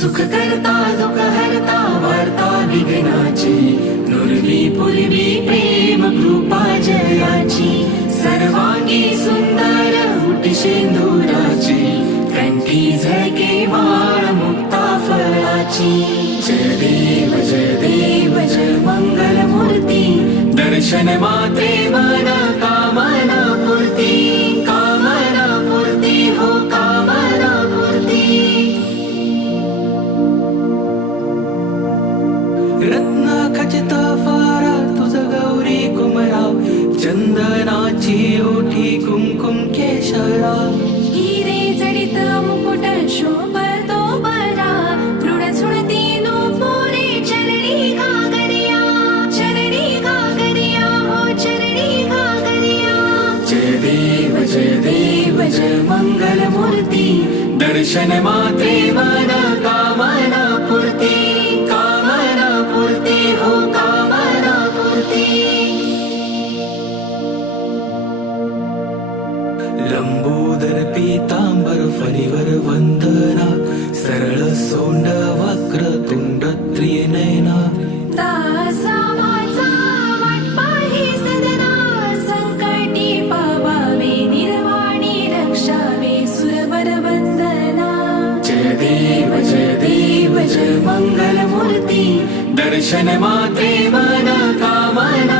सुख करता दुःख हरता वार्ता विघ्नाची नुरवी पूर्वी प्रेम कृपा जयाची सर्वांगी सुंदर उटी शेंदुराची कंठी झळके माळ मुक्ता फळाची जय देव जय मंगल मूर्ती दर्शन मात्रे मन कामना पूर्ती हो कामना पूर्ती रत्न खचित फारा तुझ गौरी कुमरा चंदनाची ओठी कुमकुम केशरा हिरे जडित मुकुट शोभतो बरा दृढ सुणती नूपुरे चरणी घागरिया हो चरणी घागरिया जय देव जय मंगल मूर्ती दर्शन मात्रे मन कामना पूर्ती हो कामना पूर्ती लंबोदर पीतांबर फणीवर वंदना सरळ सोंड वक्र तुंड त्रिनयना दासा माझा वाटपाही सदना संकटी पावावे निर्वाणी रक्षावे सुरवर वंदना जय देव जय मंगल मूर्ती दर्शन मात्रे मन कामना